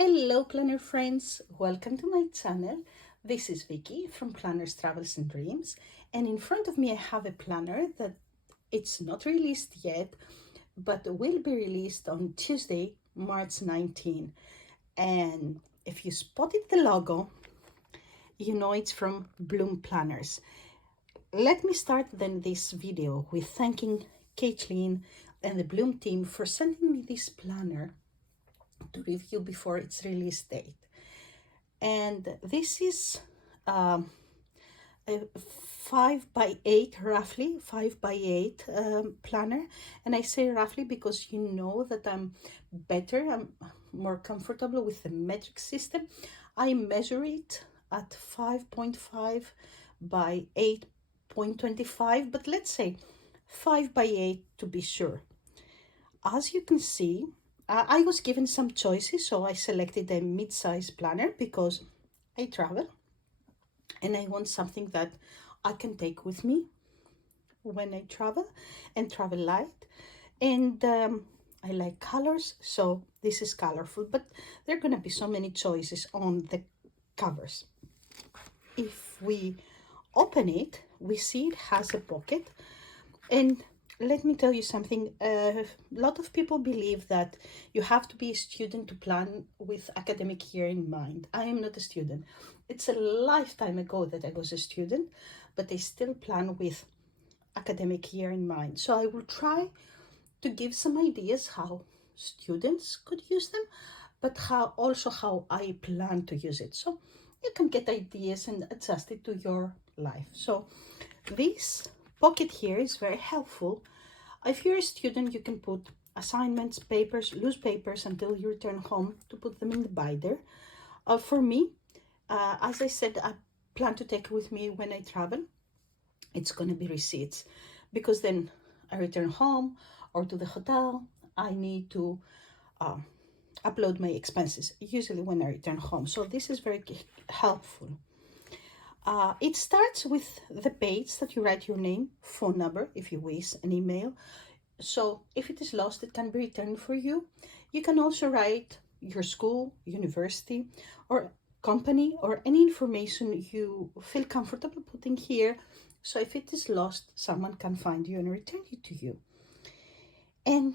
Hello planner friends, welcome to my channel. This is Vicky from Planners, Travels and Dreams, and in front of me I have a planner that it's not released yet but will be released on Tuesday, March 19. And if you spotted the logo, you know it's from Bloom Planners. Let me start then this video with thanking Caitlin and the Bloom team for sending me this planner to review before its release date. And this is a 5x8, roughly 5x8 planner. And I say roughly because you know that I'm more comfortable with the metric system. I measure it at 5.5 by 8.25, but let's say 5x8 to be sure. As you can see, I was given some choices, so I selected a mid-size planner because I travel and I want something that I can take with me when I travel and travel light. And I like colors, so this is colorful, but there are going to be so many choices on the covers. If we open it, we see it has a pocket. And let me tell you something. A lot of people believe that you have to be a student to plan with academic year in mind. I am not a student. It's a lifetime ago that I was a student, but I still plan with academic year in mind. So I will try to give some ideas how students could use them, but how I plan to use it. So you can get ideas and adjust it to your life. So this pocket here is very helpful. If you're a student, you can put assignments, papers, loose papers until you return home to put them in the binder. For me, as I said, I plan to take with me when I travel. It's going to be receipts because then I return home or to the hotel. I need to upload my expenses, usually when I return home. So this is very helpful. It starts with the page that you write your name, phone number, if you wish, an email. So if it is lost, it can be returned for you. You can also write your school, university, or company, or any information you feel comfortable putting here. So if it is lost, someone can find you and return it to you. And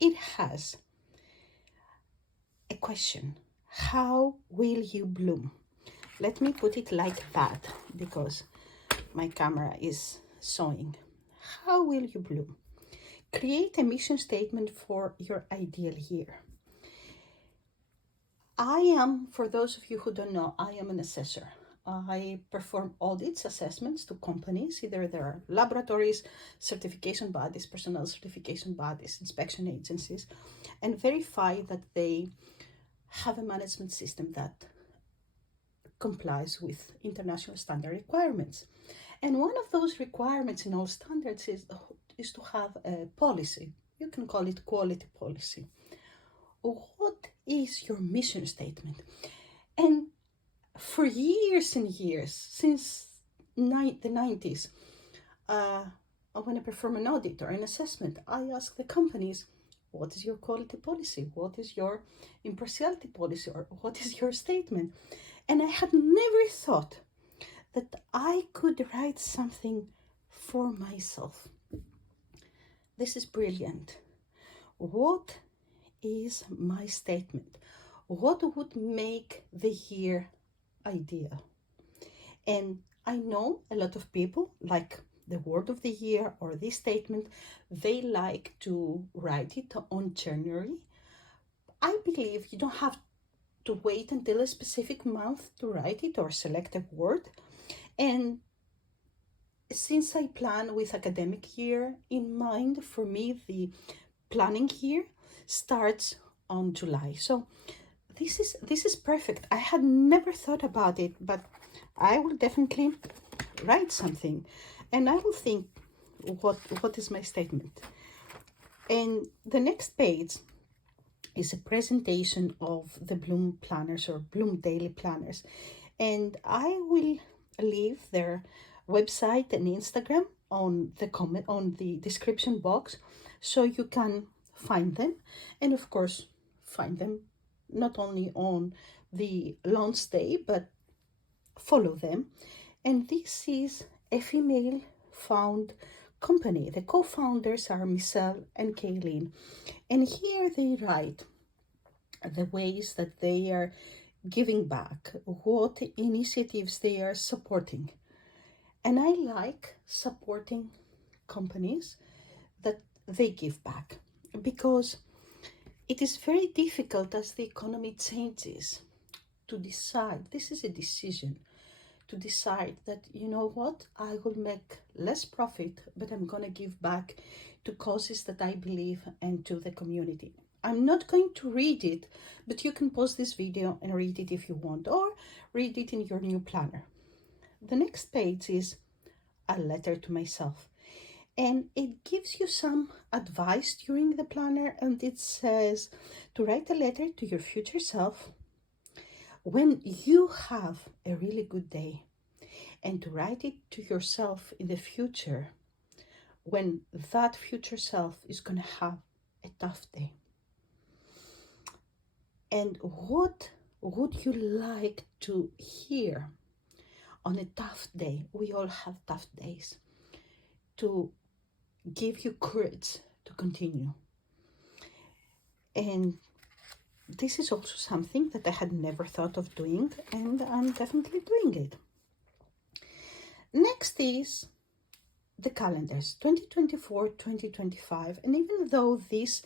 it has a question. How will you bloom? Let me put it like that because my camera is showing. How will you bloom? Create a mission statement for your ideal year. For those of you who don't know, I am an assessor. I perform audits, assessments to companies. Either there are laboratories, certification bodies, personnel certification bodies, inspection agencies, and verify that they have a management system that complies with international standard requirements. And one of those requirements in all standards is to have a policy. You can call it quality policy. What is your mission statement? And for years and years, since the 90s, when I perform an audit or an assessment, I ask the companies, what is your quality policy? What is your impartiality policy? Or what is your statement? And I had never thought that I could write something for myself. This is brilliant. What is my statement? What would make the year ideal? And I know a lot of people like the word of the year or this statement, they like to write it on January. I believe you don't have to wait until a specific month to write it or select a word. And since I plan with academic year in mind, for me, the planning year starts on July. So this is perfect. I had never thought about it, but I will definitely write something and I will think what is my statement. And the next page is a presentation of the Bloom planners or Bloom daily planners, and I will leave their website and Instagram on the description box so you can find them. And of course, find them not only on the launch day, but follow them. And this is a female found company. The co-founders are Michelle and Kayleen. And here they write the ways that they are giving back, what initiatives they are supporting. And I like supporting companies that they give back, because it is very difficult as the economy changes to decide. This is a decision to decide that, you know what, I will make less profit, but I'm going to give back to causes that I believe and to the community. I'm not going to read it, but you can pause this video and read it if you want, or read it in your new planner. The next page is a letter to myself, and it gives you some advice during the planner, and it says to write a letter to your future self when you have a really good day, and to write it to yourself in the future when that future self is going to have a tough day. And what would you like to hear on a tough day? We all have tough days, to give you courage to continue. And this is also something that I had never thought of doing, and I'm definitely doing it. Next is the calendars, 2024, 2025. And even though this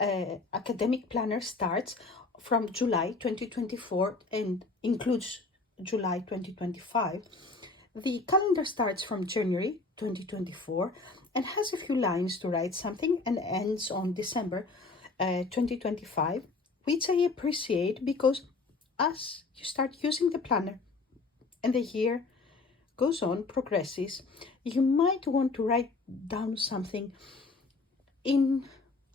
academic planner starts from July 2024 and includes July 2025, the calendar starts from January 2024 and has a few lines to write something, and ends on December 2025, which I appreciate, because as you start using the planner and the year goes on, progresses, you might want to write down something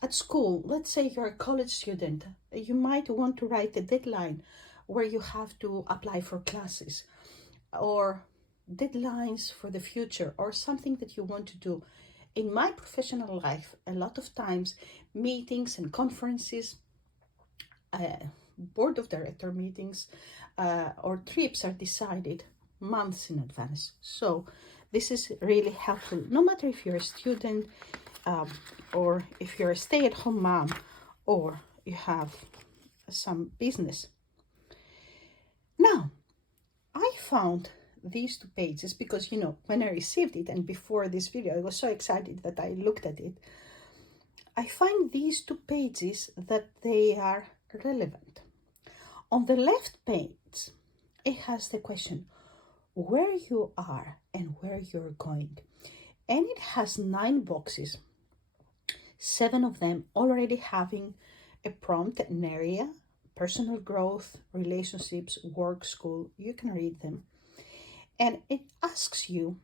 at school. Let's say you're a college student, you might want to write a deadline where you have to apply for classes, or deadlines for the future, or something that you want to do. In my professional life, a lot of times meetings and conferences, board of director meetings, or trips are decided months in advance. So this is really helpful, no matter if you're a student, or if you're a stay-at-home mom, or you have some business. Now, I found these two pages because, you know, when I received it and before this video, I was so excited that I looked at it. I find these two pages that they are relevant. On the left page, it has the question, where you are and where you're going. And it has 9 boxes, 7 of them already having a prompt, an area, personal growth, relationships, work, school. You can read them. And it asks you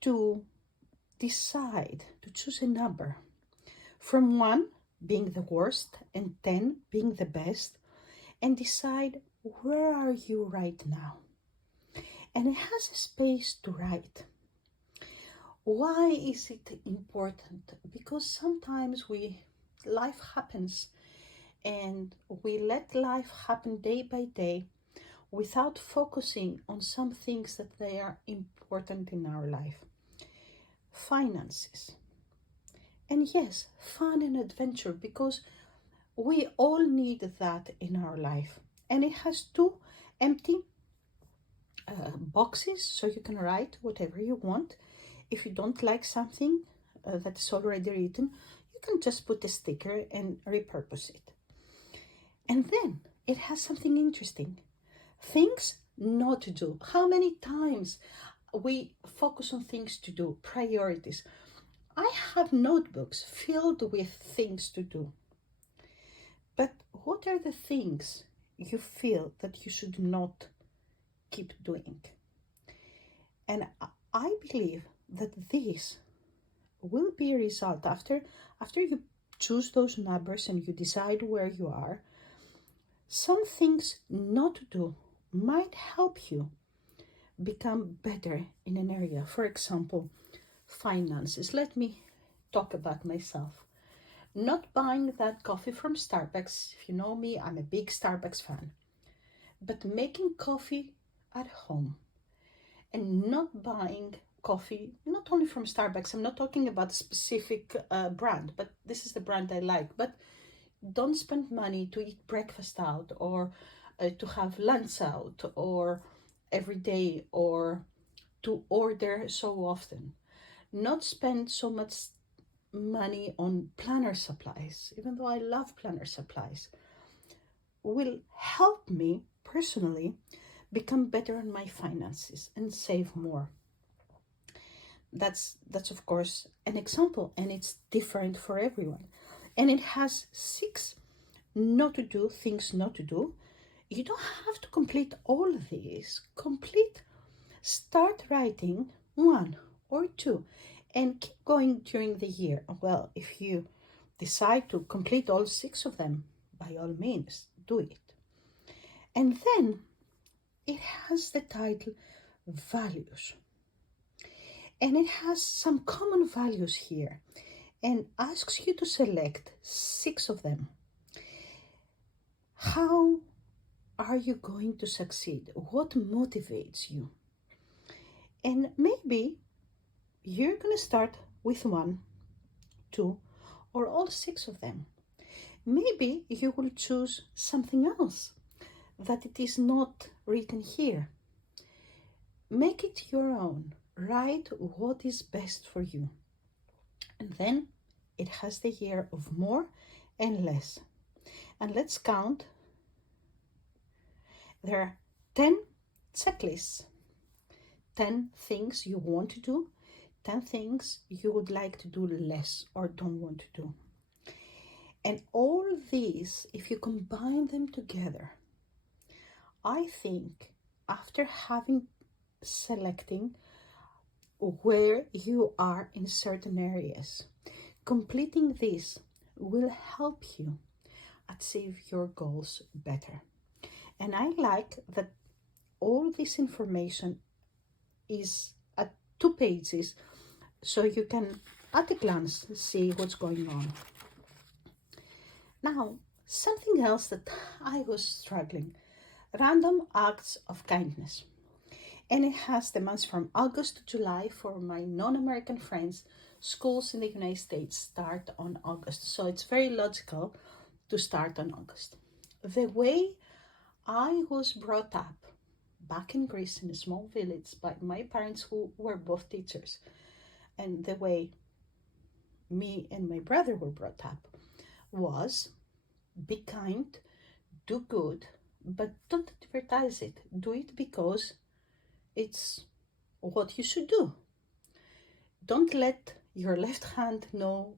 to decide, to choose a number, from 1 being the worst and 10 being the best, and decide where are you right now. And it has a space to write. Why is it important? Because sometimes life happens, and we let life happen day by day without focusing on some things that they are important in our life. Finances. And yes, fun and adventure, because we all need that in our life. And it has 2 empty boxes, so you can write whatever you want. If you don't like something that is already written, you can just put a sticker and repurpose it. And then it has something interesting. Things not to do. How many times we focus on things to do, priorities. I have notebooks filled with things to do. But what are the things you feel that you should not keep doing? And I believe that this will be a result after you choose those numbers and you decide where you are. Some things not to do might help you become better in an area. For example, finances. Let me talk about myself. Not buying that coffee from Starbucks. If you know me, I'm a big Starbucks fan. But making coffee at home and not buying coffee, not only from Starbucks. I'm not talking about a specific brand, but this is the brand I like. But don't spend money to eat breakfast out or to have lunch out or every day or to order so often. Not spend so much money on planner supplies, even though I love planner supplies, will help me personally become better in my finances and save more. That's of course an example, and it's different for everyone. And it has six not to do things not to do. You don't have to complete all of these. Start writing one or two and keep going during the year. Well, if you decide to complete all six of them, by all means, do it. And then it has the title Values. And it has some common values here and asks you to select six of them. How are you going to succeed? What motivates you? And maybe you're going to start with one, two, or all six of them. Maybe you will choose something else that it is not written here. Make it your own. Write what is best for you. And then it has the year of more and less. And let's count. There are 10 checklists, 10 things you want to do, 10 things you would like to do less or don't want to do. And all these, if you combine them together, I think after selecting where you are in certain areas, completing this will help you achieve your goals better. And I like that all this information is at 2 pages, so you can at a glance see what's going on. Now, something else that I was struggling, random acts of kindness. And it has the months from August to July for my non-American friends. Schools in the United States start on August, so it's very logical to start on August. The way I was brought up back in Greece in a small village by my parents who were both teachers, and the way me and my brother were brought up was be kind, do good, but don't advertise it. Do it because it's what you should do. Don't let your left hand know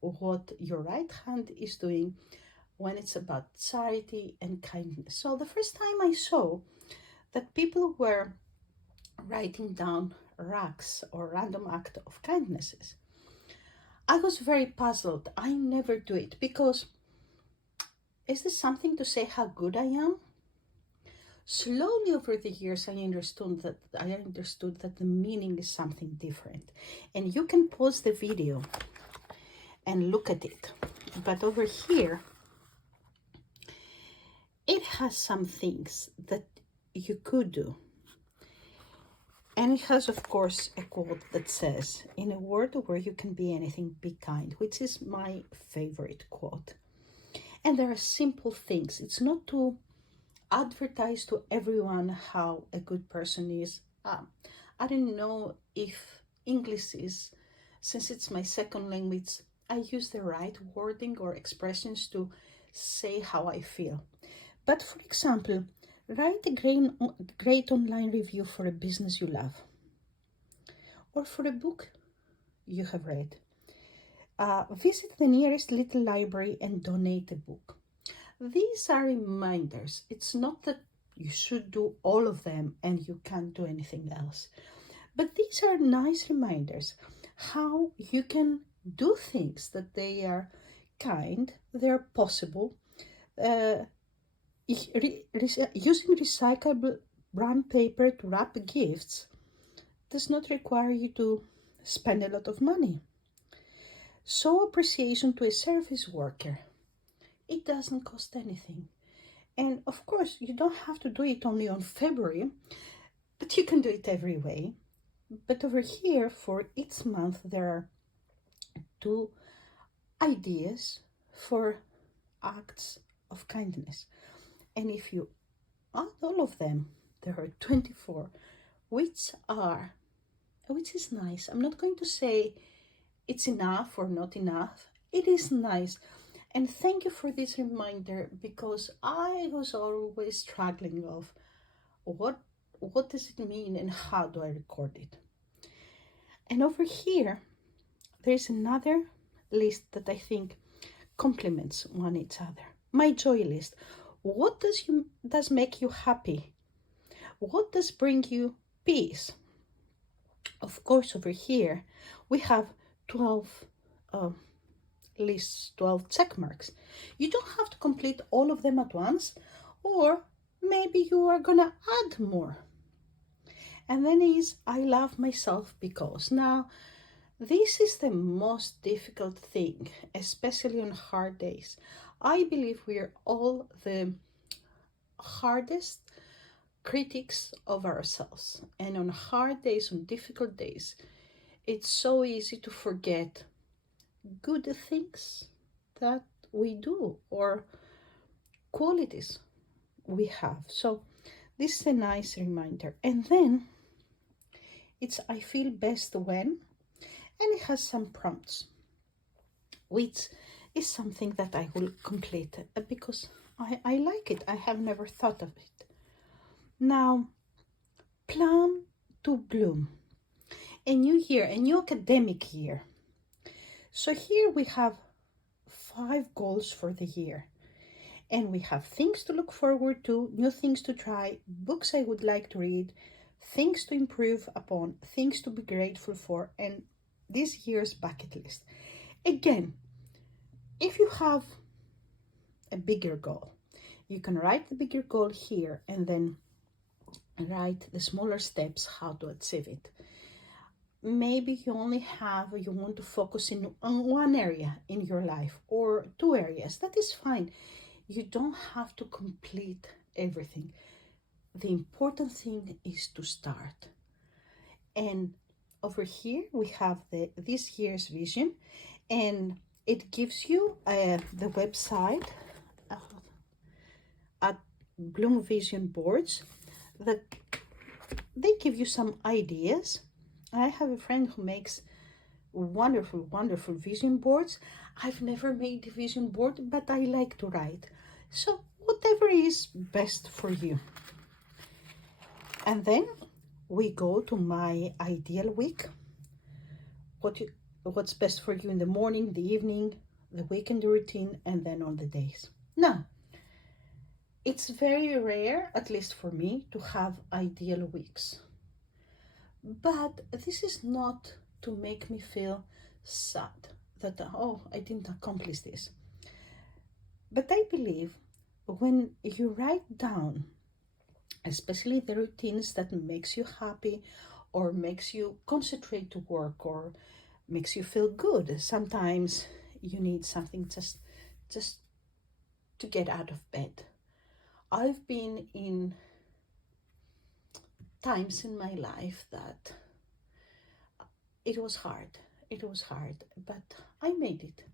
what your right hand is doing when it's about charity and kindness. So the first time I saw that people were writing down RACs or random act of kindnesses, I was very puzzled. I never do it because is this something to say how good I am? Slowly over the years, I understood that the meaning is something different. And you can pause the video and look at it. But over here, it has some things that you could do. And it has, of course, a quote that says, in a world where you can be anything, be kind, which is my favorite quote. And there are simple things. It's not to advertise to everyone how a good person is. I don't know if English is, since it's my second language, I use the right wording or expressions to say how I feel. But for example, write a great online review for a business you love or for a book you have read. Visit the nearest little library and donate a book. These are reminders. It's not that you should do all of them and you can't do anything else. But these are nice reminders how you can do things that they are kind, they're possible. Using recyclable brown paper to wrap gifts does not require you to spend a lot of money. Show appreciation to a service worker. It doesn't cost anything. And of course, you don't have to do it only on February, but you can do it every way. But over here, for each month, there are 2 ideas for acts of kindness. And if you add all of them, there are 24, which is nice. I'm not going to say it's enough or not enough. It is nice. And thank you for this reminder, because I was always struggling of what does it mean and how do I record it. And over here, there's another list that I think complements one each other. My joy list. What does make you happy? What does bring you peace? Of course, over here we have 12 lists, 12 check marks. You don't have to complete all of them at once, or maybe you are gonna add more. And then is I love myself because. Now, this is the most difficult thing, especially on hard days. I believe we are all the hardest critics of ourselves. And on hard days, on difficult days, it's so easy to forget good things that we do or qualities we have. So this is a nice reminder. And then it's I feel best when, and it has some prompts, which is something that I will complete because I like it. I have never thought of it. Now, plan to bloom. A new year, a new academic year. So here we have 5 goals for the year. And we have things to look forward to, new things to try, books I would like to read, things to improve upon, things to be grateful for, and this year's bucket list. Again, if you have a bigger goal, you can write the bigger goal here and then write the smaller steps how to achieve it. Maybe you want to focus on one area in your life or 2 areas. That is fine. You don't have to complete everything. The important thing is to start. And over here we have this year's vision, and it gives you the website at Bloom Vision Boards that they give you some ideas. I have a friend who makes wonderful vision boards. I've never made a vision board, but I like to write. So whatever is best for you. And then we go to my ideal week. What's best for you in the morning, the evening, the weekend routine, and then on the days. Now, it's very rare, at least for me, to have ideal weeks. But this is not to make me feel sad that, oh, I didn't accomplish this. But I believe when you write down, especially the routines that makes you happy or makes you concentrate to work or makes you feel good, sometimes you need something just to get out of bed. I've been in times in my life that it was hard, but I made it.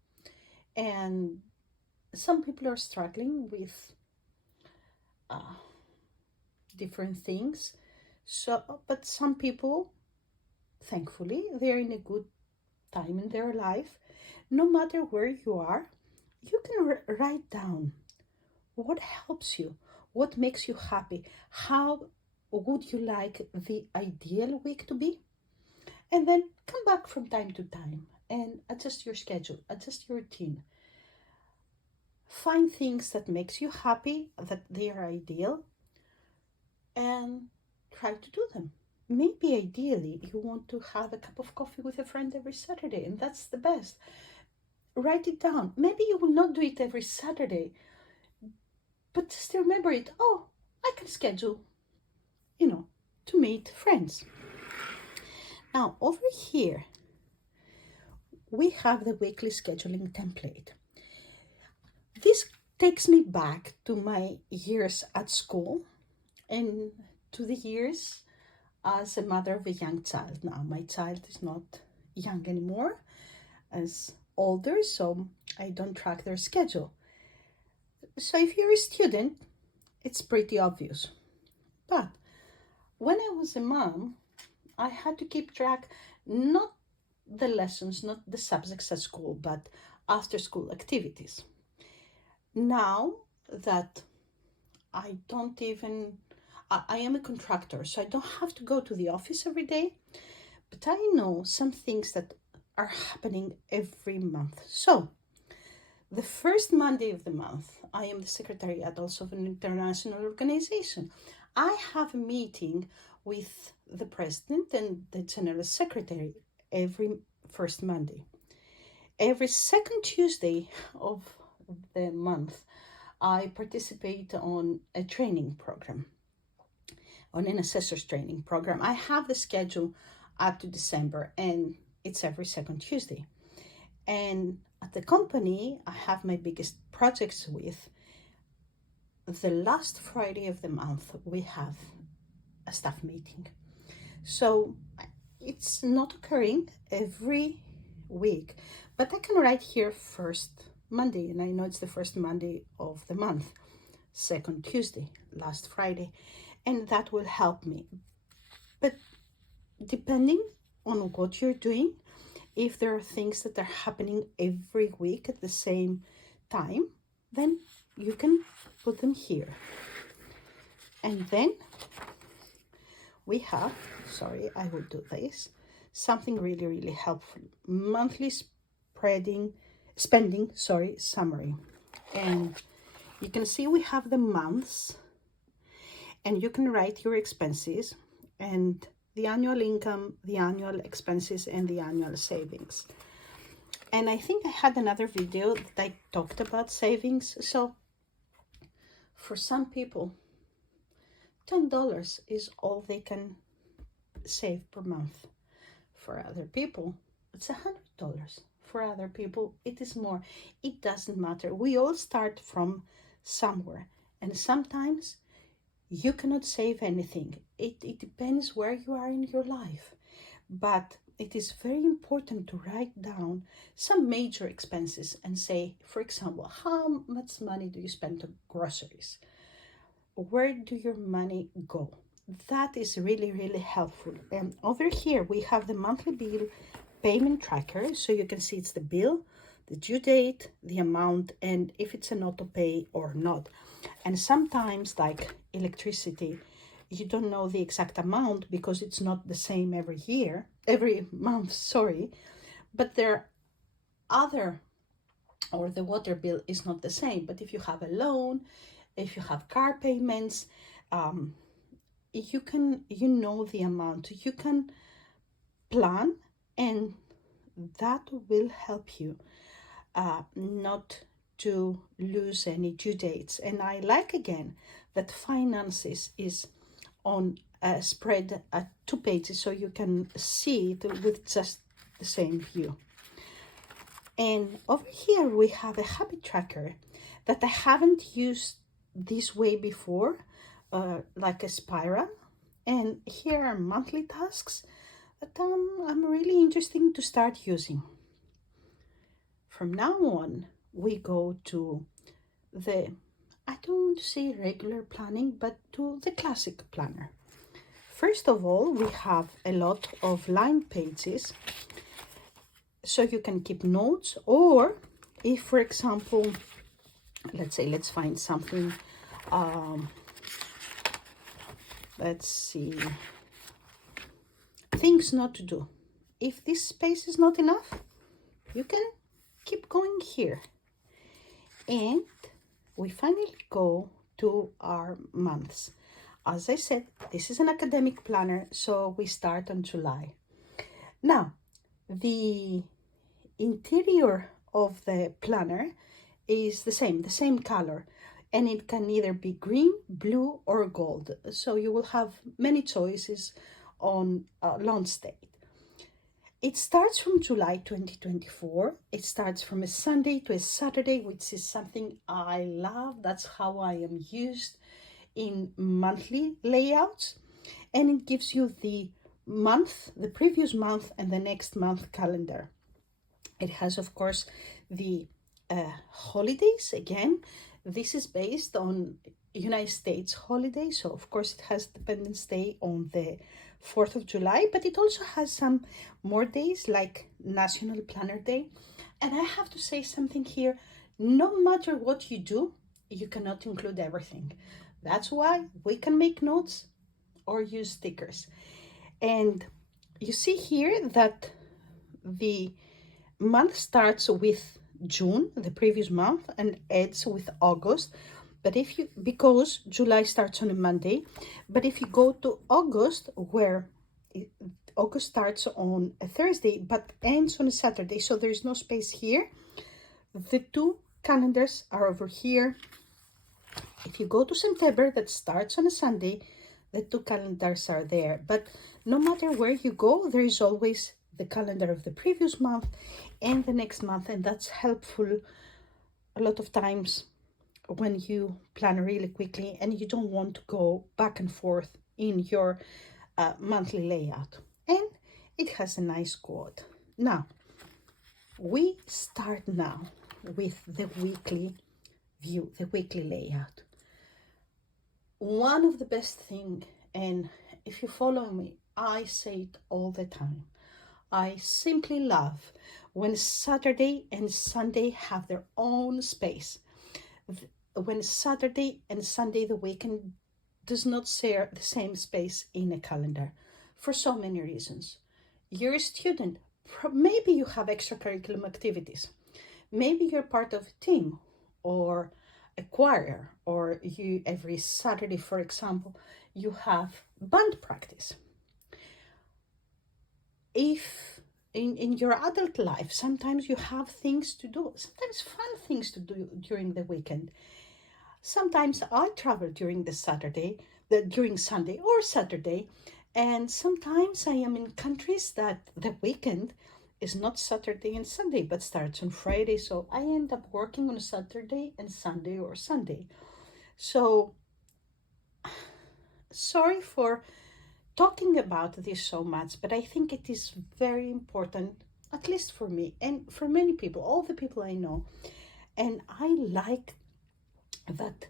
And some people are struggling with different things. But some people, thankfully, they're in a good time in their life. No matter where you are, you can write down what helps you, what makes you happy, how would you like the ideal week to be, and then come back from time to time and adjust your schedule, adjust your routine. Find things that makes you happy, that they are ideal, and try to do them. Maybe ideally you want to have a cup of coffee with a friend every Saturday, and that's the best. Write it down. Maybe you will not do it every Saturday, but just remember it. Oh, I can schedule, to meet friends. Now, over here, we have the weekly scheduling template. This takes me back to my years at school and to the years as a mother of a young child. Now, my child is not young anymore, as older, so I don't track their schedule. So if you're a student, it's pretty obvious. But when I was a mom, I had to keep track not the lessons, not the subjects at school, but after school activities. Now that I don't even, I am a contractor, so I don't have to go to the office every day, but I know some things that are happening every month. So the first Monday of the month, I am the secretariat also of an international organization. I have a meeting with the president and the general secretary every first Monday. Every second Tuesday of the month, I participate on a training program, on an assessor's training program. I have the schedule up to December, and it's every second Tuesday. And at the company I have my biggest projects with, the last Friday of the month, we have a staff meeting. So it's not occurring every week, but I can write here first Monday, and I know it's the first Monday of the month, second Tuesday, last Friday, and that will help me. But depending on what you're doing, if there are things that are happening every week at the same time, then you can put them here. And then we have, sorry, I will do this, something really, really helpful. Monthly spending summary. And you can see we have the months, and you can write your expenses and the annual income, the annual expenses, and the annual savings. And I think I had another video that I talked about savings. So for some people, $10 is all they can save per month. For other people, it's $100. For other people, it is more. It doesn't matter. We all start from somewhere, and sometimes you cannot save anything. It depends where you are in your life. But it is very important to write down some major expenses and say, for example, how much money do you spend on groceries? Where do your money go? That is really, really helpful. And over here, we have the monthly bill payment tracker. So you can see it's the bill, the due date, the amount, and if it's an auto pay or not. And sometimes, like electricity, you don't know the exact amount because it's not the same every month, sorry. But there are other, or the water bill is not the same. But if you have a loan, if you have car payments, you know the amount. You can plan, and that will help you not to lose any due dates. And I like again that finances is on a spread at 2 pages, so you can see it with just the same view. And over here we have a habit tracker that I haven't used this way before, like a spiral. And here are monthly tasks that I'm really interested to start using. From now on, we go to the, I don't want to say regular planning, but to the classic planner. First of all, we have a lot of line pages, so you can keep notes, or if, for example, let's find something, let's see, things not to do. If this space is not enough, you can keep going here. And we finally go to our months. As I said, this is an academic planner, so we start on July. Now, the interior of the planner is the same color, and it can either be green, blue, or gold. So you will have many choices on launch date. It starts from July 2024. It starts from a Sunday to a Saturday, which is something I love. That's how I am used in monthly layouts. And it gives you the month, the previous month, and the next month calendar. It has, of course, the holidays. Again, this is based on United States holidays, so of course it has Independence Day on the 4th of July, but it also has some more days like National Planner Day. And I have to say something here, no matter what you do, you cannot include everything. That's why we can make notes or use stickers. And you see here that the month starts with June, the previous month, and ends with August. But if you, because July starts on a Monday, but if you go to August, where August starts on a Thursday, but ends on a Saturday, so there's no space here. The two calendars are over here. If you go to September, that starts on a Sunday, the two calendars are there. But no matter where you go, there is always the calendar of the previous month and the next month, and that's helpful a lot of times when you plan really quickly and you don't want to go back and forth in your monthly layout. And it has a nice quote. Now, we start now with the weekly view, the weekly layout. One of the best thing, and if you follow me, I say it all the time, I simply love when Saturday and Sunday have their own space. When Saturday and Sunday, the weekend, does not share the same space in a calendar for so many reasons. You're a student, maybe you have extracurricular activities, maybe you're part of a team or a choir, or you every Saturday, for example, you have band practice. If in your adult life, sometimes you have things to do, sometimes fun things to do during the weekend. Sometimes I travel during during Sunday or Saturday, and sometimes I am in countries that the weekend is not Saturday and Sunday, but starts on Friday. So I end up working on Saturday and Sunday or Sunday. So sorry for talking about this so much, but I think it is very important, at least for me and for many people, all the people I know. And I like that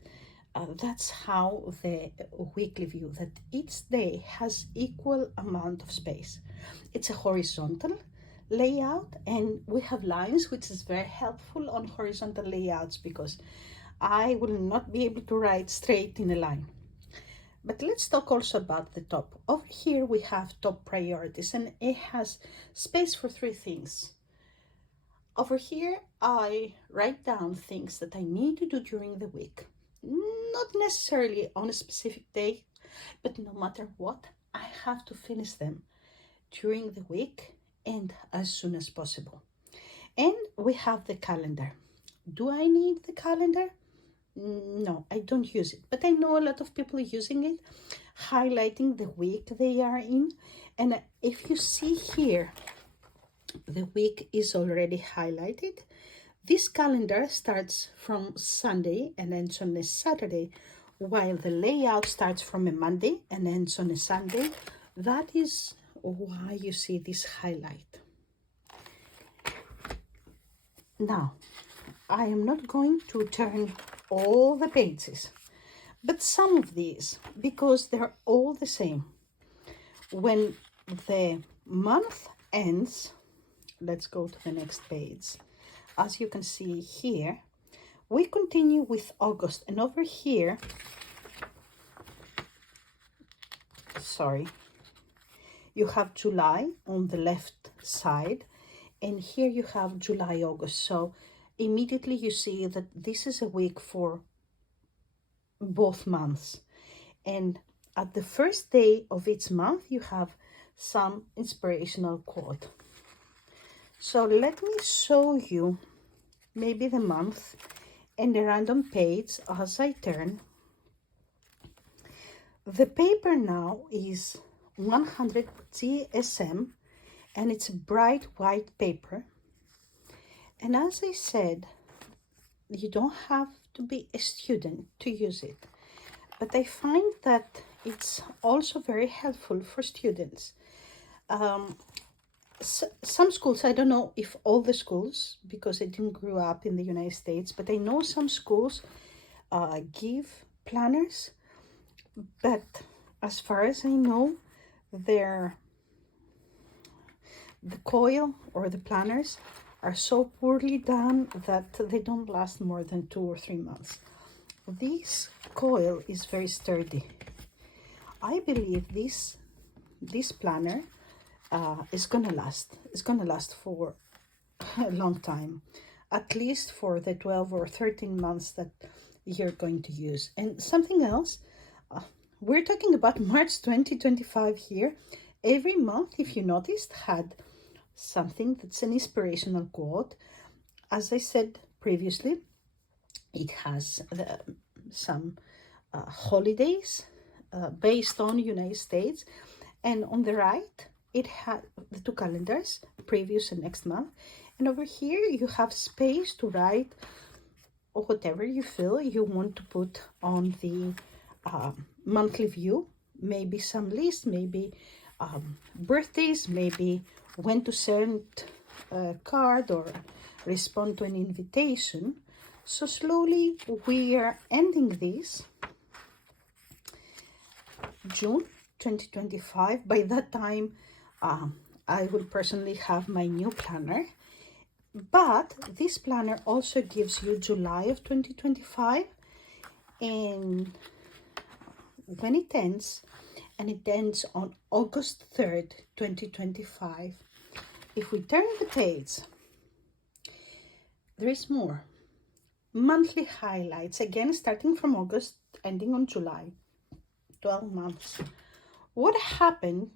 that's how the weekly view, that each day has equal amount of space. It's a horizontal layout, and we have lines, which is very helpful on horizontal layouts because I will not be able to write straight in a line. But let's talk also about the top. Over here we have top priorities, and it has space for three things. Over here I write down things that I need to do during the week, not necessarily on a specific day, but no matter what, I have to finish them during the week and as soon as possible. And we have the calendar. Do I need the calendar? No, I don't use it, but I know a lot of people using it, highlighting the week they are in. And if you see here, the week is already highlighted. This calendar starts from Sunday and ends on a Saturday, while the layout starts from a Monday and ends on a Sunday. That is why you see this highlight. Now, I am not going to turn all the pages, but some of these, because they're all the same. When the month ends, let's go to the next page. As you can see here, we continue with August, and over here, you have July on the left side, and here you have July, August. So immediately you see that this is a week for both months. And at the first day of each month, you have some inspirational quote. So let me show you maybe the month and the random page as I turn. The paper now is 100 GSM, and it's a bright white paper. And as I said, you don't have to be a student to use it, but I find that it's also very helpful for students. Some schools, I don't know if all the schools, because I didn't grow up in the United States, but I know some schools give planners, but as far as I know, the coil or the planners are so poorly done that they don't last more than 2 or 3 months. This coil is very sturdy. I believe this planner is gonna last. It's gonna last for a long time, at least for the 12 or 13 months that you're going to use. And something else, we're talking about March 2025 here. Every month, if you noticed, had something that's an inspirational quote. As I said previously, it has some holidays based on United States, and on the right it had the 2 calendars, previous and next month, and over here you have space to write or whatever you feel you want to put on the monthly view. Maybe some list, maybe birthdays, maybe when to send a card or respond to an invitation. So slowly we are ending this June 2025. By that time, I will personally have my new planner. But this planner also gives you July of 2025, and when it ends, and it ends on August 3rd, 2025. If we turn the page, there is more. Monthly highlights, again starting from August, ending on July, 12 months. What happened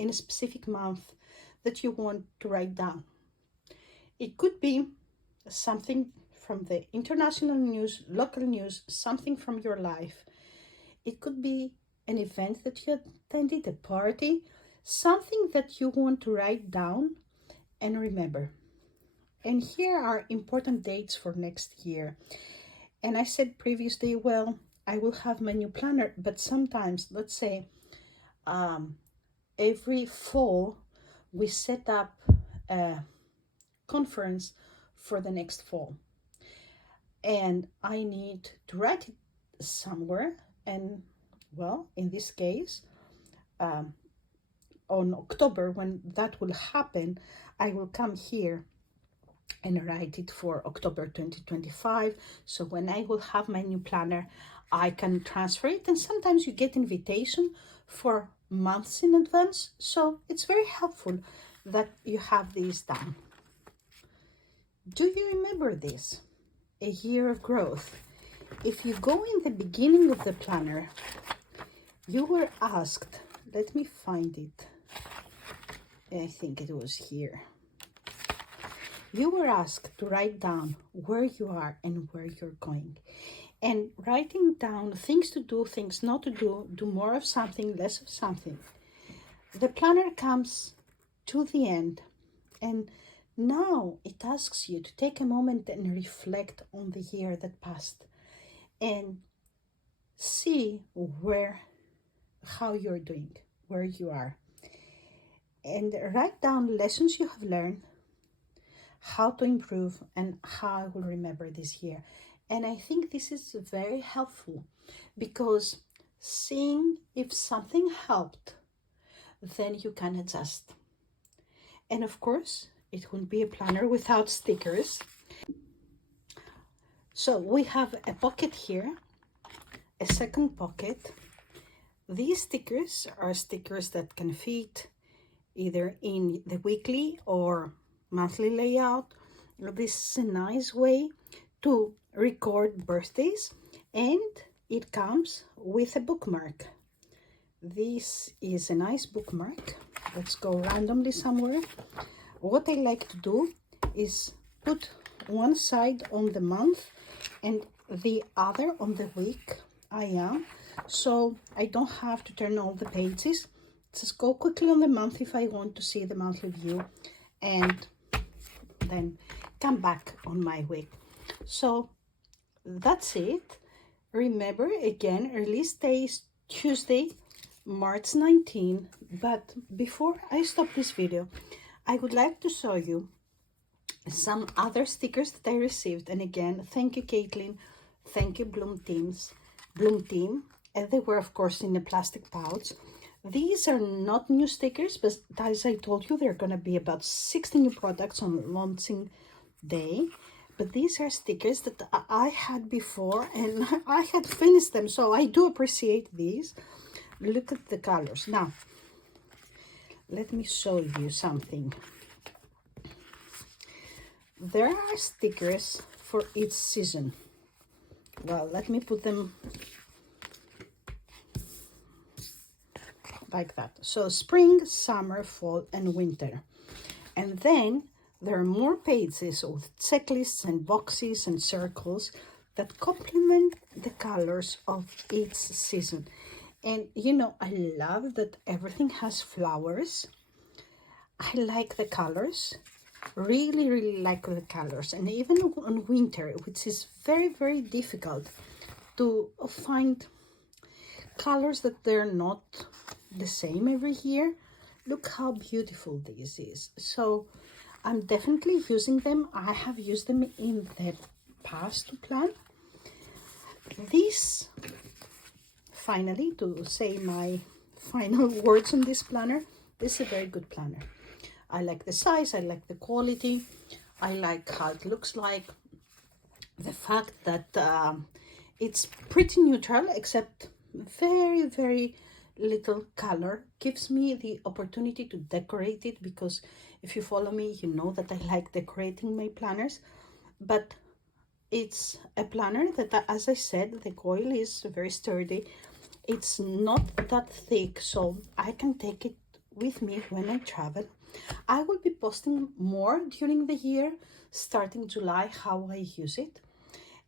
in a specific month that you want to write down? It could be something from the international news, local news, something from your life. It could be an event that you attended, a party, something that you want to write down and remember. And here are important dates for next year. And I said previously, well, I will have my new planner, but sometimes, let's say, every fall, we set up a conference for the next fall. And I need to write it somewhere. And well, in this case, on October, when that will happen, I will come here and write it for October 2025. So when I will have my new planner, I can transfer it. And sometimes you get invitation for months in advance. So it's very helpful that you have these done. Do you remember this? A year of growth. If you go in the beginning of the planner, you were asked, let me find it. I think it was here. You were asked to write down where you are and where you're going. And writing down things to do, things not to do, do more of something, less of something. The planner comes to the end, and now it asks you to take a moment and reflect on the year that passed and see how you're doing, where you are. And write down lessons you have learned, how to improve, and how I will remember this year. And I think this is very helpful because seeing if something helped, then you can adjust. And of course, it wouldn't be a planner without stickers. So we have a pocket here, a second pocket. These stickers are stickers that can fit either in the weekly or monthly layout. This is a nice way to record birthdays, and it comes with a bookmark. This is a nice bookmark. Let's go randomly somewhere. What I like to do is put one side on the month and the other on the week I am, so I don't have to turn all the pages. just go quickly on the month if I want to see the monthly view, and then come back on my week. So that's it. Remember, again, release day is Tuesday, March 19. But before I stop this video, I would like to show you some other stickers that I received. And again, thank you, Caitlin. Thank you, Bloom Team. And they were, of course, in a plastic pouch. These are not new stickers, but as I told you, there are going to be about 60 new products on launching day. But these are stickers that I had before and I had finished them, so I do appreciate these. Look at the colors. Now, let me show you something. There are stickers for each season. Well, let me put them like that. So spring, summer, fall, and winter. And then there are more pages with checklists and boxes and circles that complement the colors of each season. And you know, I love that everything has flowers. I like the colors, really like the colors. And even on winter, which is very difficult to find colors that they're not the same every year. Look how beautiful this is. So I'm definitely using them. I have used them in the past to plan. This, finally, to say my final words on this planner, this is a very good planner. I like the size, I like the quality, I like how it looks like. The fact that it's pretty neutral, except very little color, gives me the opportunity to decorate it, because if you follow me, you know that I like decorating my planners. But it's a planner that, as I said, the coil is very sturdy. It's not that thick, so I can take it with me when I travel. I will be posting more during the year, starting July, how I use it.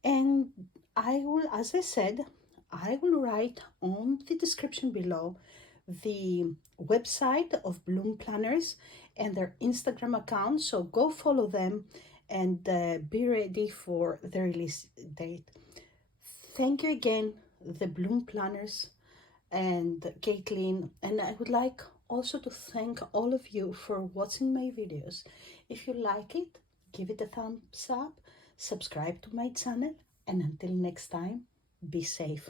And I will, as I said, I will write on the description below the website of Bloom Planners and their Instagram account. So go follow them and be ready for the release date. Thank you again, the Bloom Planners and Caitlin. And I would like also to thank all of you for watching my videos. If you like it, give it a thumbs up, subscribe to my channel, and until next time, be safe.